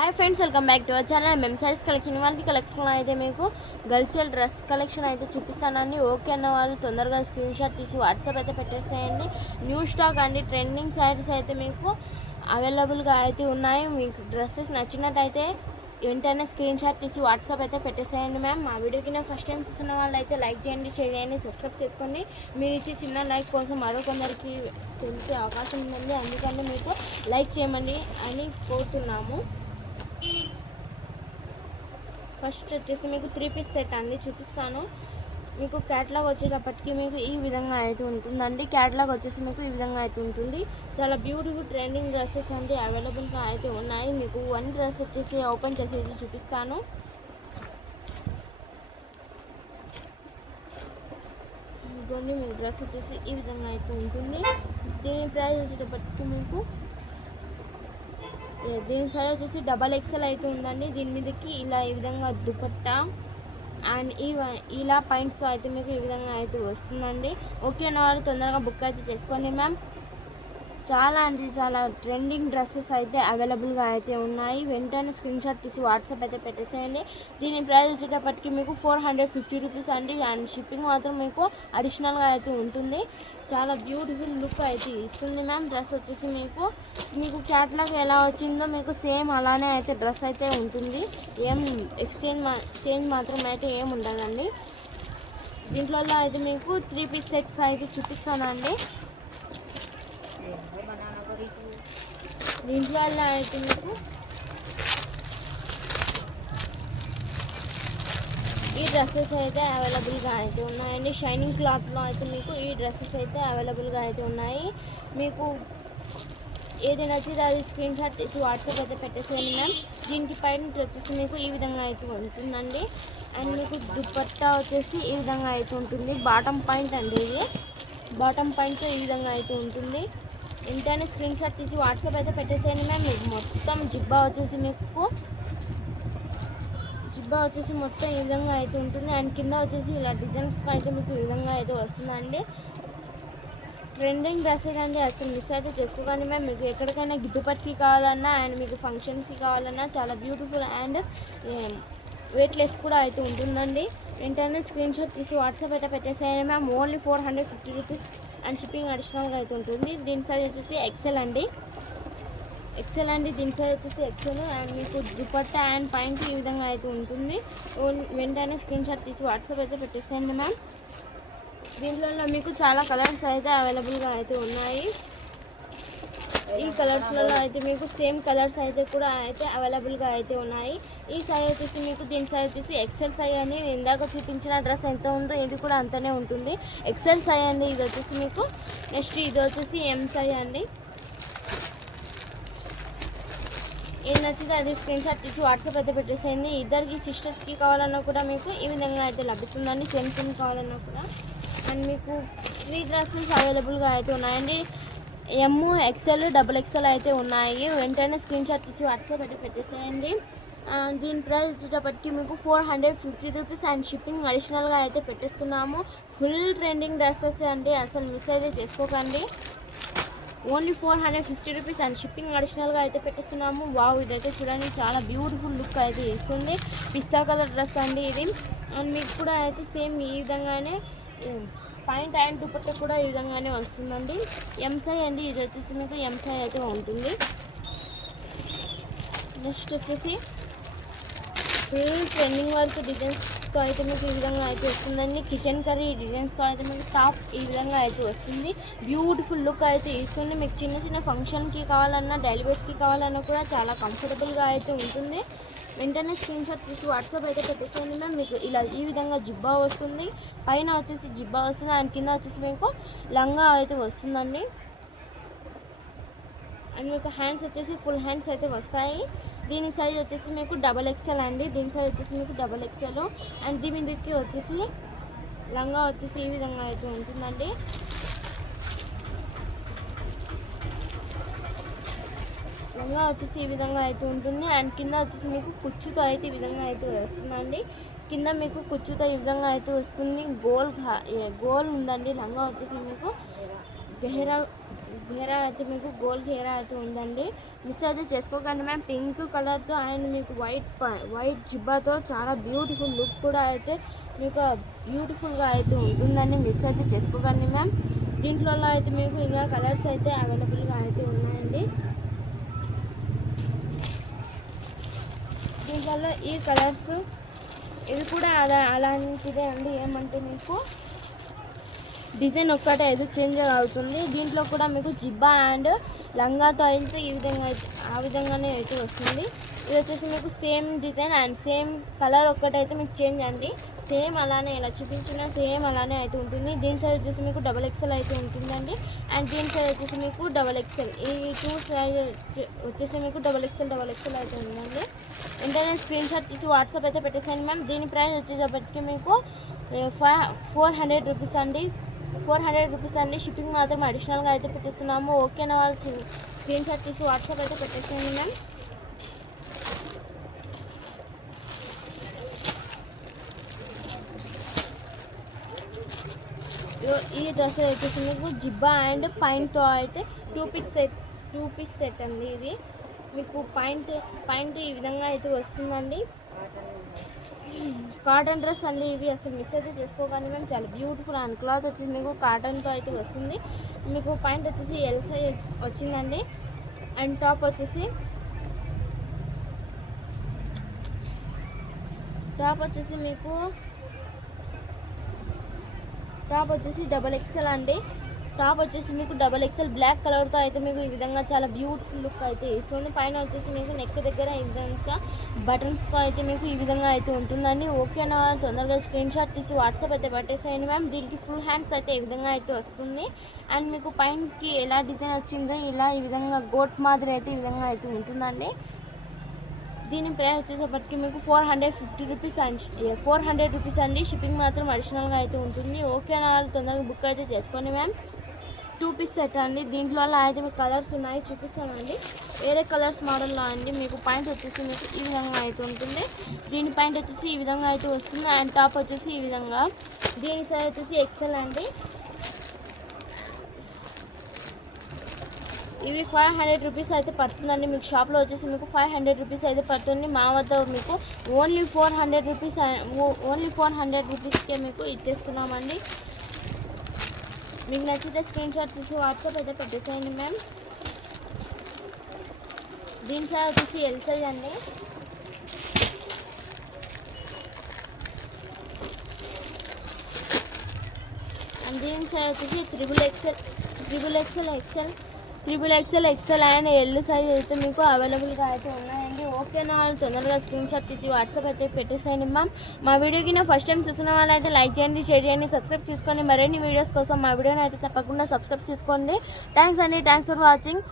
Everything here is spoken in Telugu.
Hi friends, welcome back to our channel. మేము సారీస్ కలెక్షన్ అయితే మీకు గర్ల్స్ వేర్ డ్రెస్ కలెక్షన్ అయితే చూపిస్తానండి. ఓకే అన్న వాళ్ళు తొందరగా స్క్రీన్ షాట్ తీసి వాట్సాప్ అయితే పెట్టేసేయండి. న్యూ స్టాక్ అండి, ట్రెండింగ్ శారీస్ అయితే మీకు అవైలబుల్గా అయితే ఉన్నాయి. మీకు డ్రెస్సెస్ నచ్చినట్టయితే వెంటనే స్క్రీన్ షాట్ తీసి వాట్సాప్ అయితే పెట్టేసేయండి మ్యామ్. మా వీడియోకి ఫస్ట్ టైం చూసిన వాళ్ళు అయితే లైక్ చేయండి, షేర్ చేయండి, సబ్స్క్రైబ్ చేసుకోండి. మీరు ఇచ్చే చిన్న లైక్ కోసం మరో కొందరికి తెలిసే అవకాశం ఉందండి. అందుకని మీకు లైక్ చేయమని అని కోరుతున్నాము. ఫస్ట్ వచ్చేసి మీకు 3 పీస్ సెట్ అండి చూపిస్తాను. మీకు క్యాట్లాగ్ వచ్చేటప్పటికి మీకు ఈ విధంగా అయితే ఉంటుందండి. క్యాట్లాగ్ వచ్చేసి మీకు ఈ విధంగా అయితే ఉంటుంది. చాలా బ్యూటిఫుల్ ట్రెండింగ్ డ్రెస్సెస్ అంటే అవైలబుల్గా అయితే ఉన్నాయి. మీకు వన్ డ్రెస్ వచ్చేసి ఓపెన్ చేసేది చూపిస్తాను. ఇదిగోండి, మీకు డ్రెస్ వచ్చేసి ఈ విధంగా అయితే ఉంటుంది. దీని ప్రైస్ వచ్చేటప్పటికి మీకు దీని సైజ్ వచ్చేసి XXL అయితే ఉందండి. దీని మీదకి ఇలా ఈ విధంగా దుపట్టా అండ్ ఇలా పాయింట్స్తో అయితే మీకు ఈ విధంగా అయితే వస్తుందండి. ఓకే అన్న వాళ్ళు తొందరగా బుక్ అయితే చేసుకోండి మ్యామ్. చాలా అంటే చాలా ట్రెండింగ్ డ్రెస్సెస్ అయితే అవైలబుల్గా అయితే ఉన్నాయి. వెంటనే స్క్రీన్ షాట్ తీసి వాట్సాప్ అయితే పెట్టేసేయండి. దీని ప్రైస్ వచ్చేటప్పటికి మీకు 450 రూపీస్ అండి. అండ్ షిప్పింగ్ మాత్రం మీకు అడిషనల్గా అయితే ఉంటుంది. చాలా బ్యూటిఫుల్ లుక్ అయితే ఇస్తుంది మ్యామ్. డ్రెస్ వచ్చేసి మీకు క్యాట్లాగ్ ఎలా వచ్చిందో మీకు సేమ్ అలానే అయితే డ్రెస్ అయితే ఉంటుంది. ఏం చేంజ్ మాత్రం అయితే ఏం ఉండదండి. దీంట్లో అయితే మీకు 3 పీస్ సెట్స్ అయితే చూపిస్తానండి. దీంట్లో అయితే మీకు ఈ డ్రెస్సెస్ అయితే అవైలబుల్గా అయితే ఉన్నాయండి. షైనింగ్ క్లాత్లో అయితే మీకు ఈ డ్రెస్సెస్ అయితే అవైలబుల్గా అయితే ఉన్నాయి. మీకు ఏది నచ్చితే అది స్క్రీన్ షాట్ తీసి వాట్సాప్ అయితే పెట్టేసేయండి మ్యామ్. దీనికి పైన వచ్చేసి మీకు ఈ విధంగా అయితే ఉంటుందండి. అండ్ మీకు దుపట్టా వచ్చేసి ఈ విధంగా అయితే ఉంటుంది. బాటమ్ పాయింట్ అండి, ఇది బాటమ్ పాయింట్తో ఈ విధంగా అయితే ఉంటుంది. వెంటనే స్క్రీన్ షాట్ తీసి వాట్సాప్ అయితే పెట్టేసేయండి మ్యామ్. మీకు మొత్తం జిబ్బా వచ్చేసి మొత్తం ఈ విధంగా అయితే ఉంటుంది. అండ్ కింద వచ్చేసి ఇలా డిజైన్స్ అయితే మీకు ఈ విధంగా అయితే వస్తుందండి. ట్రెండింగ్ డ్రెస్సెస్ అండి, అసలు మిస్ అయితే చేసుకోకండి మ్యామ్. మీకు ఎక్కడికైనా గిఫ్ట్ కావాలన్నా అండ్ మీకు ఫంక్షన్స్కి కావాలన్నా చాలా బ్యూటిఫుల్ అండ్ వెయిట్లెస్ కూడా అయితే ఉంటుందండి. వెంటనే స్క్రీన్ షాట్ తీసి వాట్సాప్ అయితే పెట్టేసేయండి ma'am. Only 450 rupees and shipping అడిషనల్గా అయితే ఉంటుంది. దీని సైజ్ వచ్చేసి ఎక్సెల్ అండి. దీని సైజ్ వచ్చేసి ఎక్సెల్. అండ్ మీకు దుపట్టా అండ్ పాయింట్ ఈ విధంగా అయితే ఉంటుంది. వెంటనే స్క్రీన్ షాట్ తీసి వాట్సాప్ అయితే పెట్టేసేయండి మ్యామ్. దీంట్లో మీకు చాలా కలర్స్ అయితే అవైలబుల్గా అయితే ఉన్నాయి. ఈ కలర్స్లలో అయితే మీకు సేమ్ కలర్స్ అయితే కూడా అయితే అవైలబుల్గా అయితే ఉన్నాయి. ఈ సైజ్ వచ్చేసి మీకు దీని సైజ్ వచ్చేసి ఎక్సెల్ సైజ్ అని ఇందాక చూపించిన డ్రెస్ ఎంత ఉందో ఇది కూడా అంతనే ఉంటుంది. ఎక్సెల్ సైజ్ అండి ఇది వచ్చేసి మీకు. నెక్స్ట్ ఇది వచ్చేసి ఎం సైజ్ అండి. ఏది నచ్చితే అది స్క్రీన్ షాట్ తీసి వాట్సాప్ అయితే పెట్టేసేయండి. ఇద్దరికి సిస్టర్స్కి కావాలన్నా కూడా మీకు ఈ విధంగా అయితే లభిస్తుందండి. సేమ్ కావాలన్నా కూడా. అండ్ మీకు 3 డ్రెస్సెస్ అవైలబుల్గా అయితే ఉన్నాయండి. ఎమ్, XL, XXL అయితే ఉన్నాయి. వెంటనే స్క్రీన్ షాట్ తీసి వాట్సాప్ అయితే పెట్టేసేయండి. దీని ప్రైస్ వచ్చేటప్పటికి మీకు 450 రూపీస్ అండ్ షిప్పింగ్ అడిషనల్గా అయితే పెట్టేస్తున్నాము. ఫుల్ ట్రెండింగ్ డ్రెస్సెస్ అండి, అసలు మిస్ అయితే చేసుకోకండి. ఓన్లీ 450 రూపీస్ అండ్ షిప్పింగ్ అడిషనల్గా అయితే పెట్టేస్తున్నాము. వావ్, ఇదైతే చూడండి చాలా బ్యూటిఫుల్ లుక్ అయితే ఇస్తుంది. పిస్తా కలర్ డ్రెస్ అండి ఇది. అండ్ మీకు కూడా అయితే సేమ్ ఈ విధంగానే పాయింట్ అండ్ దుపట్టా కూడా ఈ విధంగానే వస్తుందండి. ఎంసై అండి, ఇది వచ్చేసి మీకు ఎంసై అయితే ఉంటుంది. నెక్స్ట్ వచ్చేసి ఫుల్ ట్రెండింగ్ వర్క్ డిజైన్స్తో అయితే మీకు ఈ విధంగా అయితే వస్తుందండి. కిచెన్ కర్రీ డిజైన్స్తో అయితే మీకు టాప్ ఈ విధంగా అయితే వస్తుంది. బ్యూటిఫుల్ లుక్ అయితే ఇస్తుంది. మీకు చిన్న ఫంక్షన్కి కావాలన్నా డైలీ వేర్స్కి కావాలన్నా కూడా చాలా కంఫర్టబుల్గా అయితే ఉంటుంది. వెంటనే స్క్రీన్ షాట్ తీసి వాట్సాప్ అయితే పెట్టేసేయండి మ్యామ్. మీకు ఇలా ఈ విధంగా జిబ్బా వస్తుంది. పైన వచ్చేసి జిబ్బా వస్తుంది అండ్ కింద వచ్చేసి మీకు లంగా అయితే వస్తుందండి. అండ్ మీకు హ్యాండ్స్ వచ్చేసి ఫుల్ హ్యాండ్స్ అయితే వస్తాయి. దీని సైజ్ వచ్చేసి మీకు XXL అండి. దీని సైజ్ వచ్చేసి మీకు XXL. అండ్ దీని మీదకి వచ్చేసి లంగా వచ్చేసి ఈ విధంగా అయితే ఉంటుందండి. లంగా వచ్చేసి ఈ విధంగా అయితే ఉంటుంది. అండ్ కింద వచ్చేసి మీకు కుచ్చుతో అయితే ఈ విధంగా అయితే వస్తుందండి. కింద మీకు కుచ్చుతో ఈ విధంగా అయితే వస్తుంది. గోల్ ఉందండి. లంగా వచ్చేసి మీకు హెయిర్ అయితే మీకు గోల్డ్ హెయిర్ అయితే ఉందండి. మిస్ అయితే చేసుకోకండి మ్యామ్. పింక్ కలర్తో అండ్ మీకు వైట్ జిబ్బాతో చాలా బ్యూటిఫుల్ లుక్ కూడా అయితే మీకు బ్యూటిఫుల్గా అయితే ఉంటుందండి. మిస్ అయితే చేసుకోకండి మ్యామ్. దీంట్లో అయితే మీకు ఇంకా కలర్స్ అయితే అవైలబుల్గా అయితే ఉన్నాయండి. దీంట్లో ఈ కలర్స్ ఇవి కూడా అలాంటిదే అండి. ఏమంటే మీకు డిజైన్ ఒక్కటే అయితే చేంజ్ అవుతుంది. దీంట్లో కూడా మీకు జిబ్బా అండ్ లంగాతో అయితే ఈ విధంగా అయితే ఆ విధంగానే అయితే వస్తుంది. ఇది వచ్చేసి మీకు same design and same colour ఒక్కటైతే మీకు చేంజ్ అండి. సేమ్ అలానే ఇలా చూపించిన సేమ్ అలానే అయితే ఉంటుంది. దీని సైజ్ వచ్చేసి మీకు XXL అయితే ఉంటుందండి. అండ్ దీని సైజ్ వచ్చేసి మీకు XXL. ఈ 2 సైజ్ వచ్చేసి మీకు XXL అయితే ఉందండి. వెంటనే స్క్రీన్ షాట్ తీసి వాట్సాప్ అయితే పెట్టేసాను మ్యామ్. దీని ప్రైస్ వచ్చేటప్పటికి మీకు 400 రూపీస్ అండి. 400 రూపీస్ అండి. షిప్పింగ్ మాత్రం అడిషనల్గా అయితే పెట్టిస్తున్నాము. ఓకేనా? వాళ్ళు స్క్రీన్ షాట్ తీసి వాట్సాప్ అయితే పెట్టేసేయండి మ్యామ్. ఈ డ్రెస్ వచ్చేసి మీకు జిబ్బా అండ్ పాయింట్తో అయితే 2 పీస్ సెట్ అండి. ఇది మీకు పాయింట్ ఈ విధంగా అయితే వస్తుందండి. కాటన్ డ్రెస్ అండి ఇవి. అసలు మిస్ అయితే చేసుకోకండి మేము. చాలా బ్యూటిఫుల్ అండ్ క్లాత్ వచ్చేసి మీకు కాటన్తో అయితే వస్తుంది. మీకు పాయింట్ వచ్చేసి ఎల్ సైజ్ వచ్చిందండి. అండ్ టాప్ వచ్చేసి మీకు XXL అండి. టాప్ వచ్చేసి మీకు XXL బ్లాక్ కలర్తో అయితే మీకు ఈ విధంగా చాలా బ్యూటిఫుల్ లుక్ అయితే ఇస్తుంది. పైన వచ్చేసి మీకు నెక్ దగ్గర ఈ విధంగా బటన్స్తో అయితే మీకు ఈ విధంగా అయితే ఉంటుందండి. ఓకేనా? తొందరగా స్క్రీన్ షాట్ తీసి వాట్సాప్ అయితే పెట్టేసేయండి మ్యామ్. దీనికి ఫుల్ హ్యాండ్స్ అయితే ఈ విధంగా అయితే వస్తుంది. అండ్ మీకు పైనకి ఎలా డిజైన్ వచ్చిందో ఇలా ఈ విధంగా గోట్ మాదిరి అయితే ఈ విధంగా అయితే ఉంటుందండి. దీని ప్రైస్ వచ్చేసప్పటికి మీకు 450 రూపీస్ అండి. 400 రూపీస్ అండి. షిప్పింగ్ మాత్రం అడిషనల్గా అయితే ఉంటుంది. ఓకేనా? తొందరగా బుక్ అయితే చేసుకోండి మ్యామ్. 2 పీస్ సెట్ అండి. దీంట్లో అయితే మీకు కలర్స్ ఉన్నాయి, చూపిస్తామండి. వేరే కలర్స్ మోడల్లో అండి. మీకు పాయింట్ వచ్చేసి మీకు ఈ విధంగా అయితే ఉంటుంది. దీని పాయింట్ వచ్చేసి ఈ విధంగా అయితే వస్తుంది. అండ్ టాప్ వచ్చేసి ఈ విధంగా. దీని సైజ్ వచ్చేసి XL అండి. ఇవి 500 రూపీస్ అయితే పడుతుందండి. మీకు షాప్లో వచ్చేసి మీకు 500 రూపీస్ అయితే పడుతుంది. మా వద్ద మీకు ఓన్లీ 400 రూపీస్కే మీకు ఇచ్చేస్తున్నామండి. మీకు నచ్చితే స్క్రీన్ షాట్ తీసి వాట్సాప్ అయితే పెట్టేసేయండి మ్యామ్. దీని సైజ్ వచ్చేసి ఎల్ సైజ్ అండి. అండ్ దీని సైజ్ వచ్చేసి XXL అండ్ ఎల్ సైజ్ అయితే మీకు అవైలబుల్గా అయితే ఉన్నాయండి. ఓకేనా? తొందరగా స్క్రీన్ షాట్ తీసి వాట్సాప్ అయితే పెట్టేసేయండి మ్యామ్. మా వీడియోకి ఫస్ట్ టైం చూసిన వాళ్ళైతే లైక్ చేయండి, షేర్ చేయండి, సబ్స్క్రైబ్ చేసుకోండి. మరిన్ని వీడియోస్ కోసం మా వీడియోని అయితే తప్పకుండా సబ్స్క్రైబ్ చేసుకోండి. థ్యాంక్స్ అండి. Thanks for watching.